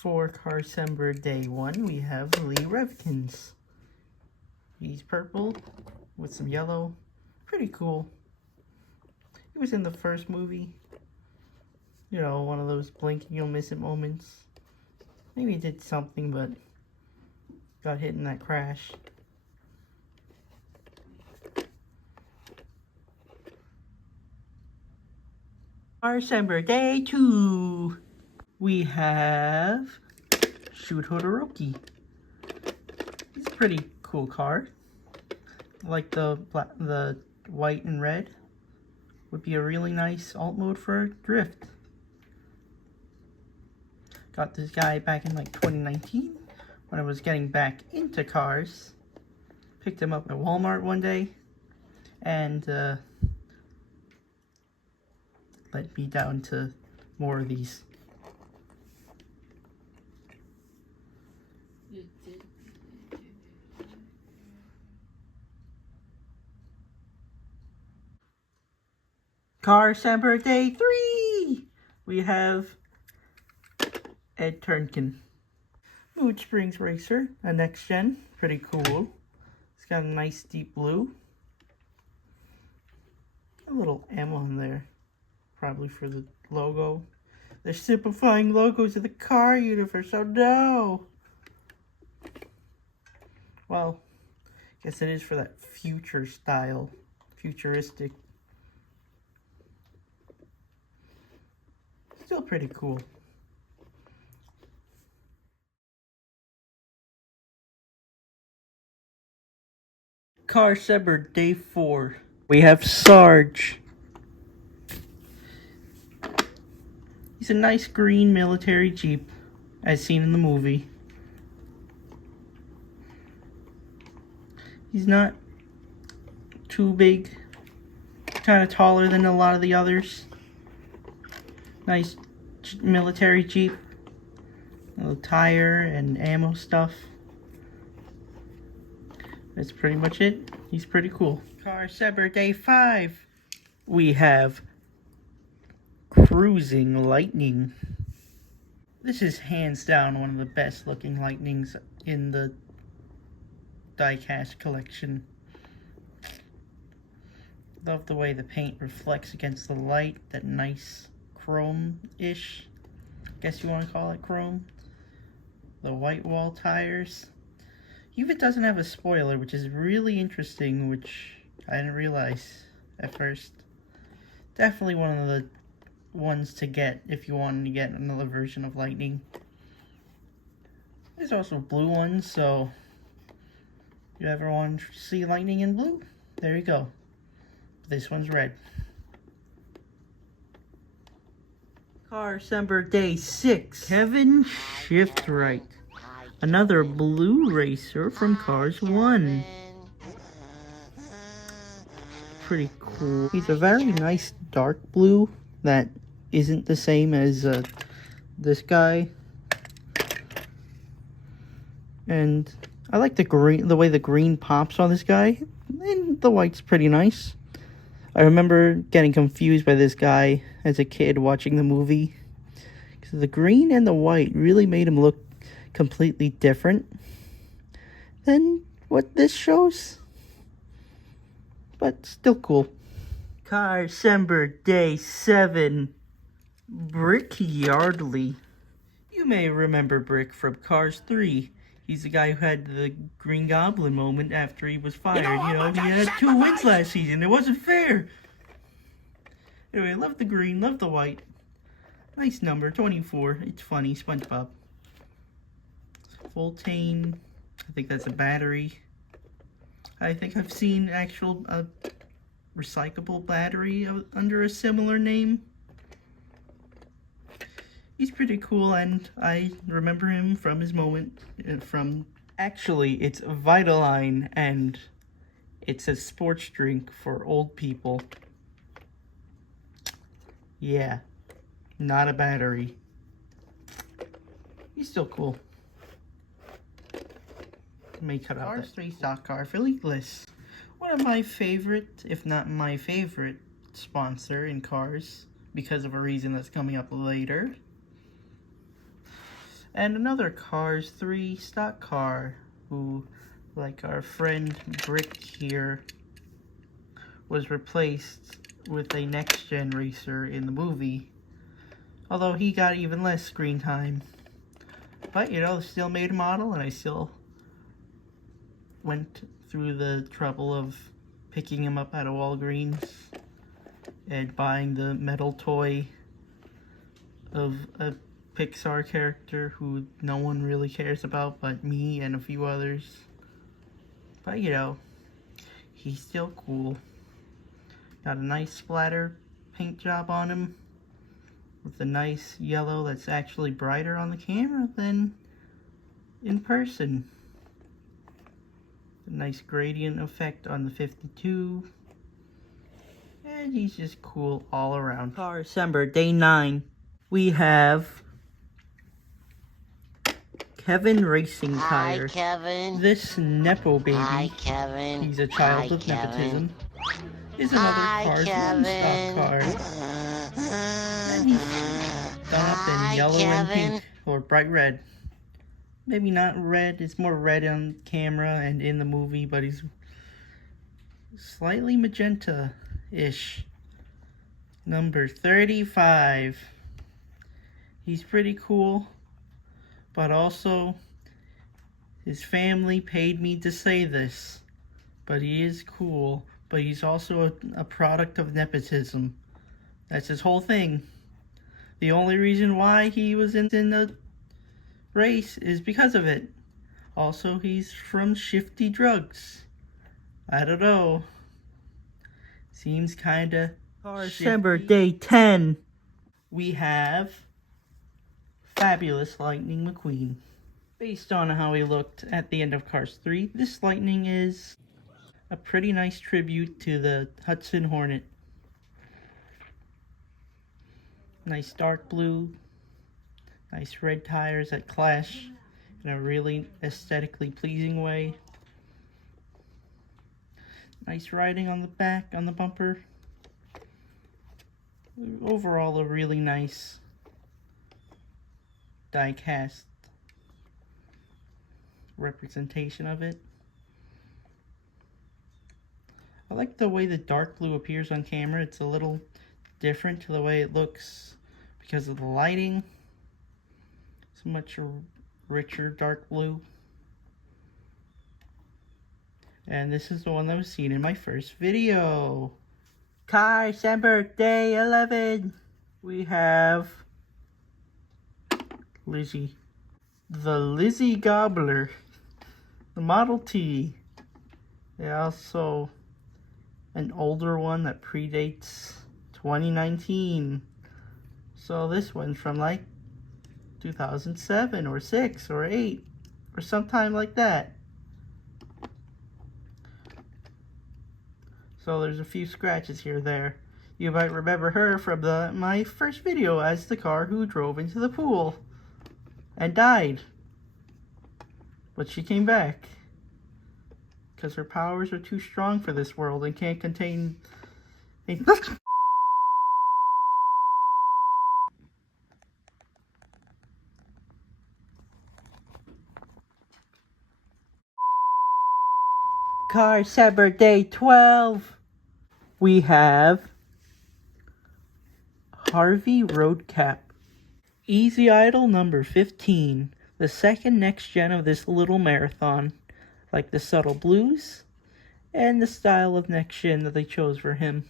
For Carcember Day 1, we have Lee Revkins. He's purple with some yellow. Pretty cool. He was in the first movie. You know, one of those blink and you'll miss it moments. Maybe he did something, but got hit in that crash. Carcember Day 2. We have Shoot Hodoroki. It's a pretty cool card. Like the white and red. Would be a really nice alt mode for Drift. Got this guy back in like 2019 when I was getting back into cars. Picked him up at Walmart one day and led me down to more of these. Carcember Day 3! We have Ed Turnkin. Mood Springs Racer, a next gen, pretty cool. It's got a nice deep blue. A little M on there, probably for the logo. They're simplifying logos of the car universe, oh no! Well, I guess it is for that future style, futuristic. Still pretty cool. Carcember Day 4. We have Sarge. He's a nice green military Jeep, as seen in the movie. He's not too big, kind of taller than a lot of the others. Nice military Jeep. A little tire and ammo stuff. That's pretty much it. He's pretty cool. Carcember Day 5. We have Cruising Lightning. This is hands down one of the best looking Lightnings in the diecast collection. Love the way the paint reflects against the light. That nice chrome-ish, guess you want to call it chrome. The white wall tires. Even doesn't have a spoiler, which is really interesting, which I didn't realize at first. Definitely one of the ones to get if you wanted to get another version of Lightning. There's also blue ones, so if you ever want to see Lightning in blue, there you go. This one's red. Carcember Day 6. Kevin Shiftright. Another blue racer from Cars 1. Pretty cool. He's a very nice dark blue that isn't the same as this guy. And I like the green, the way the green pops on this guy. And the white's pretty nice. I remember getting confused by this guy as a kid watching the movie. Because the green and the white really made him look completely different than what this shows. But still cool. Carcember Day 7. Brick Yardley. You may remember Brick from Cars 3. He's the guy who had the Green Goblin moment after he was fired. You know, he had 2 wins last season. It wasn't fair. Anyway, love the green, love the white. Nice number, 24. It's funny, SpongeBob. Voltane. I think that's a battery. I think I've seen actual recyclable battery under a similar name. He's pretty cool, and I remember him from his moment from... Actually, it's Vitaline, and it's a sports drink for old people. Yeah, not a battery. He's still cool. May cut out Cars 3 stock car for Leakless. One of my favorite, if not my favorite, sponsor in Cars, because of a reason that's coming up later. And another Cars 3 stock car, who, like our friend Brick here, was replaced with a next-gen racer in the movie. Although he got even less screen time. But, you know, still made a model, and I still went through the trouble of picking him up out of Walgreens and buying the metal toy of a Pixar character who no one really cares about but me and a few others. But, you know, he's still cool. Got a nice splatter paint job on him with a nice yellow that's actually brighter on the camera than in person. A nice gradient effect on the 52. And he's just cool all around. Carcember, day 9. We have Kevin Racing Tire. Hi, Kevin. This Nepo baby. Hi, Kevin. He's a child of nepotism. Is another Cars 1 stock car. And he's done up in yellow and pink, or bright red. Maybe not red, it's more red on camera and in the movie, but he's slightly magenta-ish. Number 35. He's pretty cool, but also his family paid me to say this. But he is cool, but he's also a product of nepotism. That's his whole thing. The only reason why he was in the race is because of it. Also, he's from Shifty Drugs. I don't know. Seems kinda Carcember, day 10. We have Fabulous Lightning McQueen. Based on how he looked at the end of Cars 3, this Lightning is a pretty nice tribute to the Hudson Hornet. Nice dark blue, nice red tires that clash in a really aesthetically pleasing way. Nice writing on the back, on the bumper. Overall, a really nice die-cast representation of it. I like the way the dark blue appears on camera. It's a little different to the way it looks because of the lighting. It's a much richer dark blue. And this is the one that was seen in my first video. Carcember, day 11. We have Lizzie. The Lizzie Gobbler. The Model T. They also an older one that predates 2019. So this one's from like 2007 or 6 or 8 or sometime like that. So there's a few scratches here or there. You might remember her from my first video as the car who drove into the pool and died. But she came back because her powers are too strong for this world and can't contain Carcember, day 12. We have Harvey Roadcap. Easy Idol number 15. The second next gen of this little marathon. Like the subtle blues and the style of next gen that they chose for him.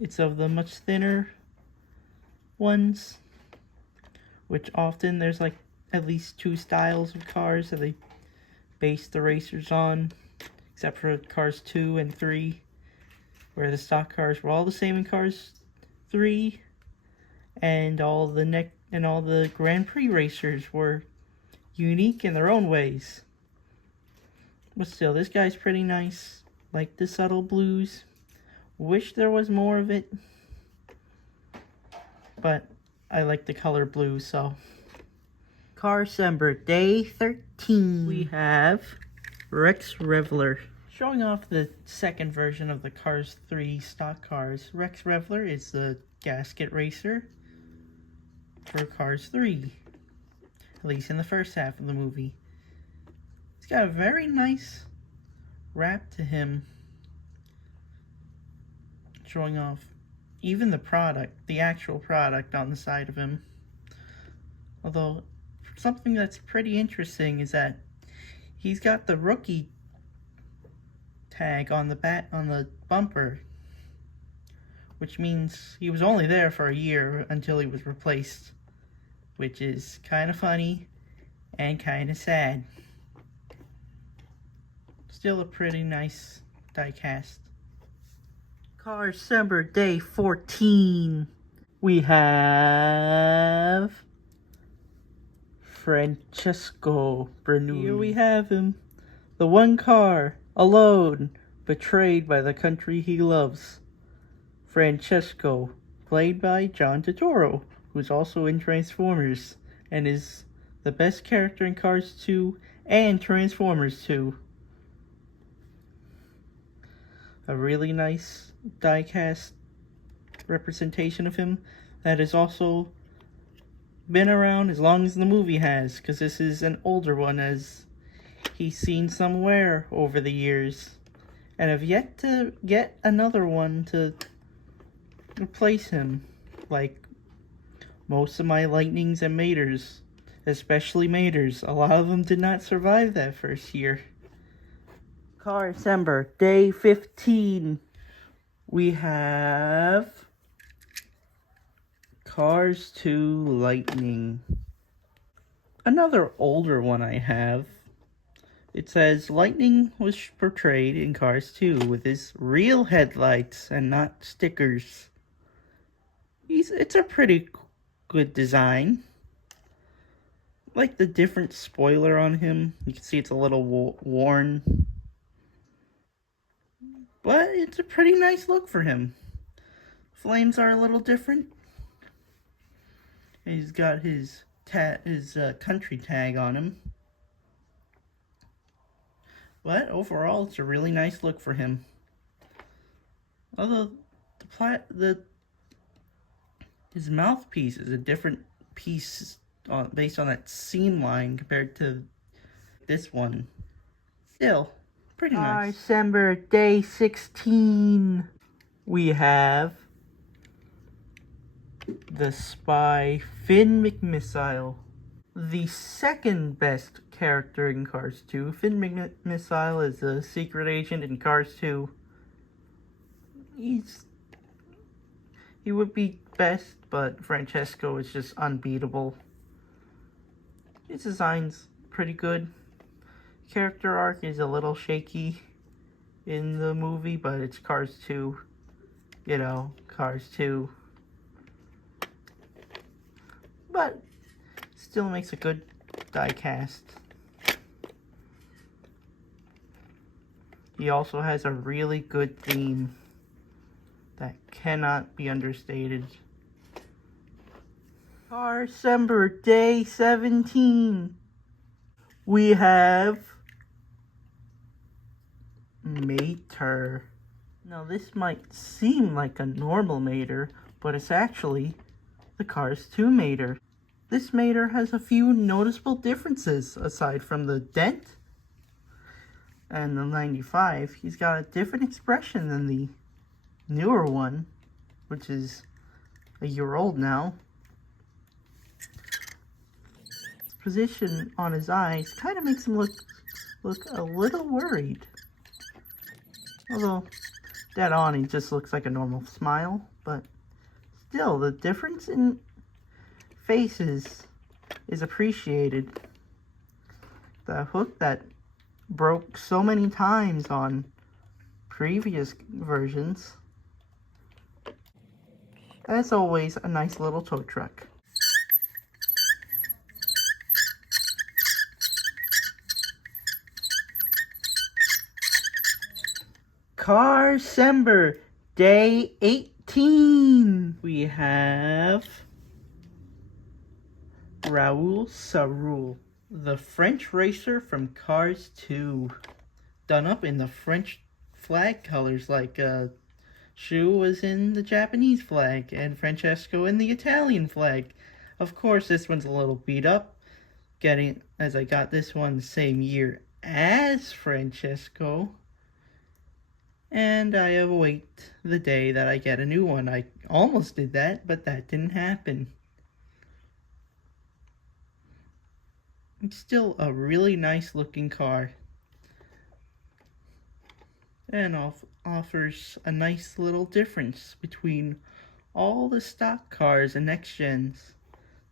It's of the much thinner ones, which often there's like at least 2 styles of cars that they base the racers on, except for Cars 2 and 3, where the stock cars were all the same in Cars 3, and all the Grand Prix racers were unique in their own ways. But still, this guy's pretty nice. Like the subtle blues. Wish there was more of it. But I like the color blue, so. Carcember, day 13. We have Rex Reveler. Showing off the second version of the Cars 3 stock cars, Rex Reveler is the gasket racer for Cars 3. at least in the first half of the movie. He's got a very nice wrap to him, showing off even the product, the actual product on the side of him. Although, something that's pretty interesting is that he's got the rookie tag on the bumper, which means he was only there for a year until he was replaced, which is kind of funny and kind of sad. Still a pretty nice die-cast. Carcember Day 14. We have Francesco Bernoulli. Here we have him. The one car, alone, betrayed by the country he loves. Francesco, played by John Turturro, who's also in Transformers, and is the best character in Cars 2 and Transformers 2. A really nice die-cast representation of him that has also been around as long as the movie has, because this is an older one, as he's seen some wear over the years, and have yet to get another one to replace him, like most of my Lightnings and Maters, especially Maters. A lot of them did not survive that first year. Carcember Day 15. We have Cars 2 Lightning. Another older one I have. It says Lightning was portrayed in Cars 2 with his real headlights and not stickers. It's a pretty good design. Like the different spoiler on him. You can see it's a little worn. But it's a pretty nice look for him. Flames are a little different. And he's got his country tag on him. But overall, it's a really nice look for him. Although his mouthpiece is a different piece based on that seam line compared to this one. Still, pretty nice. December Day 16. We have the spy Finn McMissile. The second best character in Cars 2. Finn McMissile is a secret agent in Cars 2. He would be best, but Francesco is just unbeatable. His design's pretty good. Character arc is a little shaky in the movie, but it's Cars 2. You know, Cars 2. But still makes a good die-cast. He also has a really good theme that cannot be understated. Carcember Day 17. We have Mater. Now this might seem like a normal Mater, but it's actually the Cars 2 Mater. This Mater has a few noticeable differences aside from the dent and the 95. He's got a different expression than the newer one, which is a year old now. His position on his eyes kind of makes him look a little worried. Although, dead on, he just looks like a normal smile, but still, the difference in faces is appreciated. The hook that broke so many times on previous versions. As always, a nice little tow truck. Carcember Day 18. We have Raoul Sarul, the French racer from Cars 2. Done up in the French flag colors, like Shu was in the Japanese flag and Francesco in the Italian flag. Of course, this one's a little beat up I got this one the same year as Francesco. And I await the day that I get a new one. I almost did that, but that didn't happen. It's still a really nice looking car. And offers a nice little difference between all the stock cars and next gens.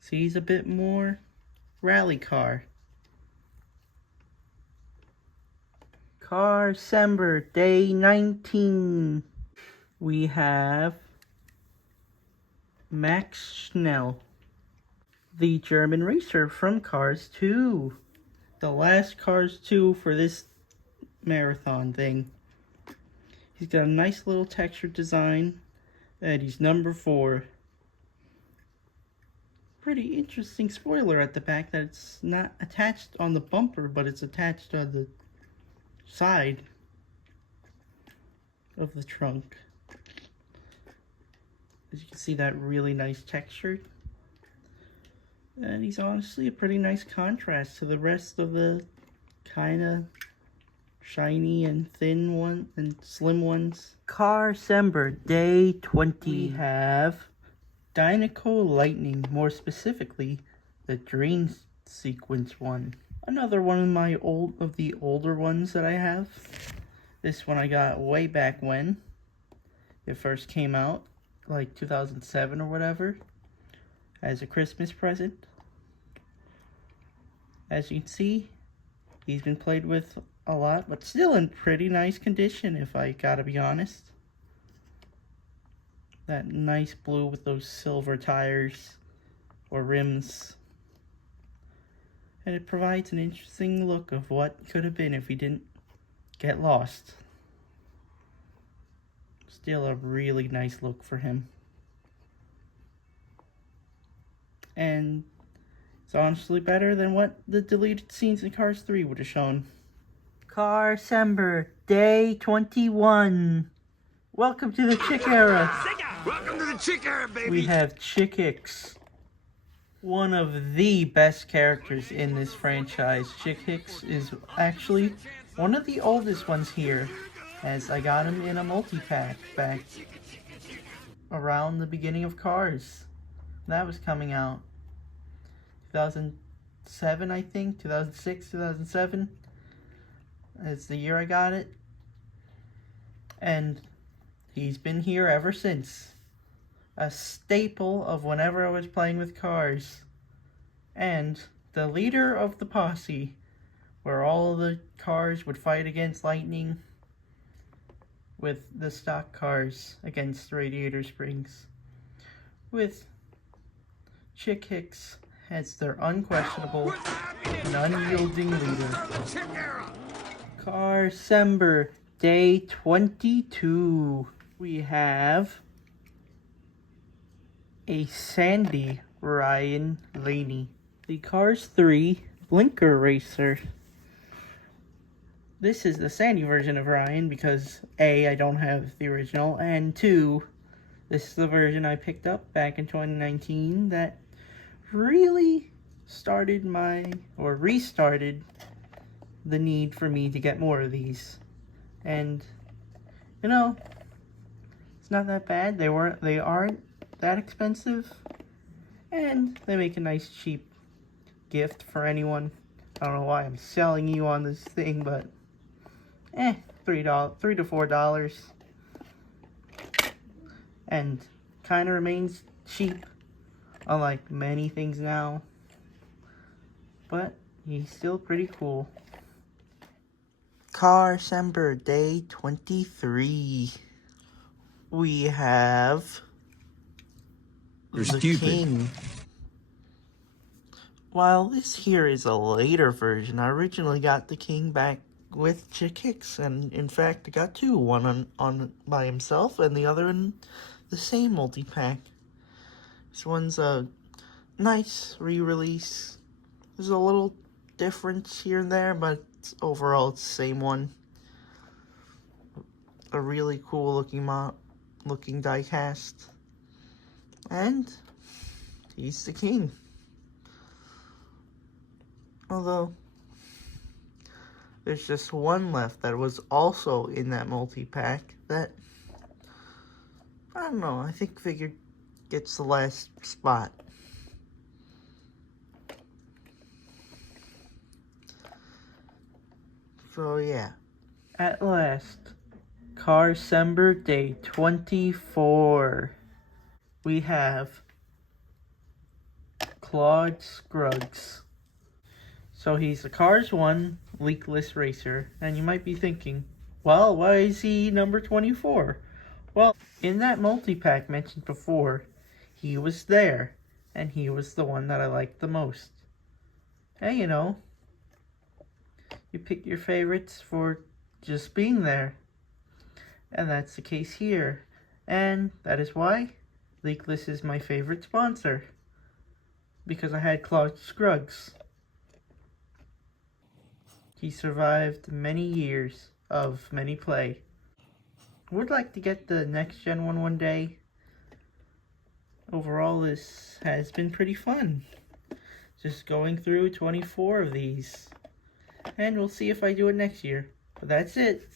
So he's a bit more rally car. Carcember Day 19. We have Max Schnell, the German racer from Cars 2. The last Cars 2 for this marathon thing. He's got a nice little textured design, and he's number 4. Pretty interesting spoiler at the back that it's not attached on the bumper, but it's attached on the side of the trunk. As you can see, that really nice texture. And he's honestly a pretty nice contrast to the rest of the kind of shiny and thin one and slim ones. Carcember Day 20. We have Dynaco Lightning, more specifically the Dream Sequence one. Another one of the older ones that I have. This one I got way back when it first came out, like 2007 or whatever, as a Christmas present. As you can see, he's been played with a lot, but still in pretty nice condition, if I gotta be honest. That nice blue with those silver tires or rims. And it provides an interesting look of what could have been if he didn't get lost. Still a really nice look for him. And it's honestly better than what the deleted scenes in Cars 3 would have shown. Carcember Day 21. Welcome to the Chick era. Welcome to the Chick era, baby. We have Chick Hicks, one of the best characters in this franchise. Chick Hicks is actually one of the oldest ones here, as I got him in a multi-pack back around the beginning of Cars. That was coming out 2007, I think, 2006, 2007. It's the year I got it. And he's been here ever since. A staple of whenever I was playing with Cars. And the leader of the posse, where all the cars would fight against Lightning, with the stock cars against Radiator Springs, with Chick Hicks as their unquestionable and unyielding leader. Carcember Day 22. We have a Sandy Ryan Laney, the Cars 3 Blinker Racer. This is the Sandy version of Ryan because A, I don't have the original, and 2, this is the version I picked up back in 2019 that really restarted the need for me to get more of these. And you know, it's not that bad. They aren't that expensive, and they make a nice cheap gift for anyone. I don't know why I'm selling you on this thing, but $3 to $4, and kind of remains cheap, unlike many things now. But he's still pretty cool. Carcember Day 23. We have You're the stupid. King. While this here is a later version, I originally got the King back with Chick Hicks, and in fact I got 2, one on by himself and the other in the same multi-pack. This one's a nice re-release. There's a little difference here and there, but overall it's the same one. A really cool looking die-cast. And he's the King. Although, there's just one left that was also in that multi-pack that, I don't know, I think figured gets the last spot. So yeah. At last, Carcember Day 24. We have Claude Scruggs. So he's a Cars 1 leakless racer, and you might be thinking, well, why is he number 24? Well, in that multi-pack mentioned before, he was there, and he was the one that I liked the most. Hey, you know, you pick your favorites for just being there. And that's the case here. And that is why Leakless is my favorite sponsor. Because I had Claude Scruggs. He survived many years of many play. Would like to get the next gen one day. Overall, this has been pretty fun. Just going through 24 of these. And we'll see if I do it next year. But that's it.